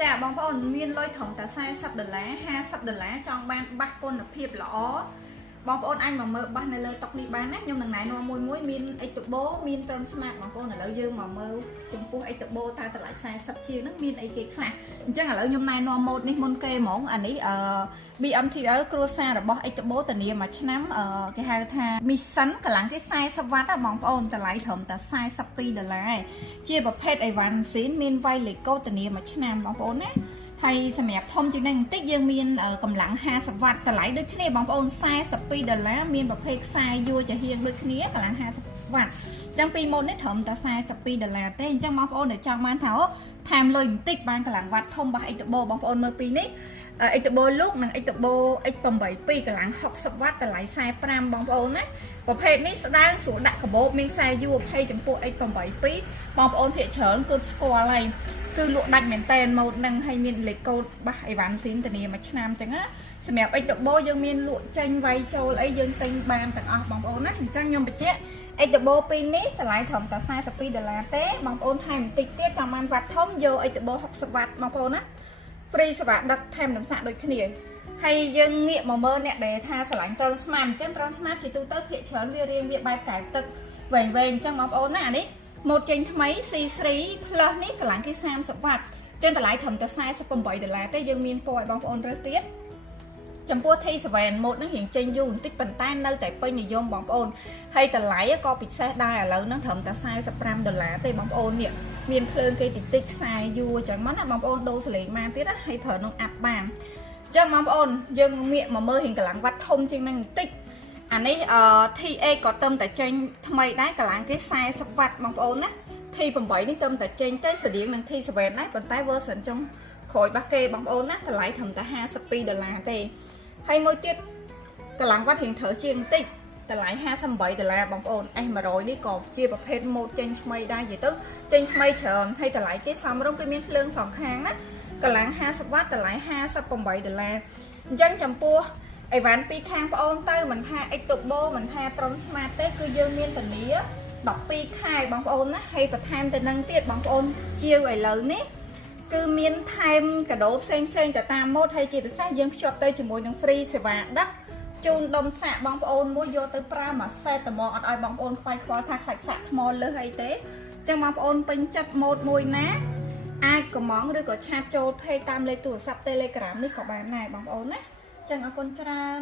ចាបងប្អូនមានលុយត្រឹមតែ$40 $50ចង់បានបាសគុណភាពល្អបងប្អូនអាចមកមើលបាសនៅលើតុនេះបានណាខ្ញុំនឹងណែនាំមួយមាន Ectobo មាន Transmart បងប្អូនឥឡូវយើងមកមើលចំពោះ Ectobo តើតម្លៃ40ជាងហ្នឹងមានអីគេខ្លះអញ្ចឹងឥឡូវខ្ញុំណែនាំម៉ូតនេះមុនគេហ្មងអានេះBMTL គ្រួសាររបស់ Ectobo ធានាមួយឆ្នាំគេហៅថា Mission កម្លាំងគេ40 វ៉ាត់បងប្អូនតម្លៃត្រឹមតែ$42ជាប្រភេទអីវ៉ាន់ស៊ីនមានវាយលេខកូដធានាមួយឆ្នាំបងប្អូនណាហើយសម្រាប់ធំជាងនេះបន្តិចយើងមានកម្លាំង50 វ៉ាត់តម្លៃដូចគ្នាបងប្អូន$42មានប្រភេទខ្សែយួរចាហៀងដូចគ្នាកម្លាំង50 វ៉ាត់អញ្ចឹងពីម៉ូតនេះត្រឹមតែ$42ទេអញ្ចឹងបងប្អូនដែលចង់បានថាថែមលុយបន្តិចបានកម្លាំងវ៉ាត់ធំរបស់ Ectobo បងប្អូនមើលពីនេះEctobo លោកនិង Ectobo X82 កម្លាំង60 វ៉ាត់តម្លៃ45បងប្អូនណាប្រភេទនេះស្ដើងស្រួលដាក់កាបូបមានខ្សែយួរ20ចំពោះ X82 បងប្អូនភាគច្រើនគឺស្គាល់ហើយគឺលក់ដាច់មែនតែនម៉ូតនឹងហើយមានលេខកូដបាសអីវ៉ាន់ស៊ីនធានាមួយឆ្នាំអញ្ចឹងណាសម្រាប់ Ectobo យើងមានលក់ចេញវាយចូលអីយើងទិញបានទាំងអស់បងប្អូនណាអញ្ចឹងខ្ញុំបញ្ជាក់ Ectobo ពីរនេះតម្លៃត្រឹមតែ$42ទេបងប្អូនថែមបន្តិចទៀតចង់បានវ៉ាត់ធំយក Ectobo 60 វ៉ាត់បងប្អូនណាព្រីសេវាដឹកថែមដំសាក់ដូចគ្នាហើយយើងងាកមកមើលអ្នកដែលថាឆ្លាញ់ Transmart អញ្ចឹង Transmart ជាទូទៅភាគច្រើនវារៀងវាបែបកែវទឹកវែងអញ្ចឹងបងប្អូនណានេះម៉ូតចេញថ្មី C3 Plus នេះកម្លាំងគេ30 វ៉ាត់ចឹងតម្លៃត្រឹមតែ$48ទេយើងមានពណ៌ឲ្យបងប្អូនរើសទៀតចំពោះ T7 ម៉ូតហ្នឹងរៀងចេញយូរបន្តិចប៉ុន្តែនៅតែពេញនិយមបងប្អូនហើយតម្លៃក៏ពិសេសដែរឥឡូវហ្នឹងត្រឹមតែ$45ទេបងប្អូននេះមានភ្លើងគេតិចខ្សែយួរចឹងមកណាបងប្អូនដូរសលេងបានទៀតណាហើយប្រើនោះអាប់បានចឹងបងប្អូនយើងងាកមកមើលរៀងកម្លាំងវ៉ាត់ធំជាងហ្នឹងបន្តិចអានេះT8 ក៏ទៅតែចេញថ្មីដែរកម្លាំងគេ40 វ៉ាត់បងប្អូនណា T8 នេះទៅតែចេញទៅស្តៀងនឹង T7 ដែរប៉ុន្តែ version ចុងក្រោយរបស់គេបងប្អូនណាតម្លៃត្រឹមតែ$52ទេហើយមួយទៀតកម្លាំងវ៉ាត់រៀងត្រូវជាងបន្តិចតម្លៃ$58បងប្អូន S100 នេះក៏ជាប្រភេទម៉ូតចេញថ្មីដែរនិយាយទៅចេញថ្មីច្រើនហើយតម្លៃគេសមរម្យគេមានភ្លើងសងខាងណាកម្លាំង50 វ៉ាត់តម្លៃ$58អញ្ចឹងចំពោះអីវ៉ាន់ពីរខាងប្អូនទៅមិនថា Ectobo មិនថា Transmart ទេគឺយើងមានធានា12ខែបងប្អូនណាហើយបន្ថែមទៅនឹងទៀតបងប្អូនជាវឥឡូវនេះគឺមានថែមកាដូផ្សេងទៅតាមម៉ូតហើយជាពិសេសយើងភ្ជាប់ទៅជាមួយនឹង free សេវាដឹកជូនដុំសាក់បងប្អូនមួយយកទៅប្រើមួយសេតតែមកអត់ឲ្យបងប្អូនខ្វាយខ្វល់ថាខ្លាចសាក់ថ្មលើសអីទេអញ្ចឹងបងប្អូនពេញចិត្តម៉ូតមួយណាអាចកំងឬក៏ឆាតចូល page តាមលេខទូរស័ព្ទ Telegram នេះក៏បានដែរបងប្អូនណាអញ្ចឹងអរគុណច្រើន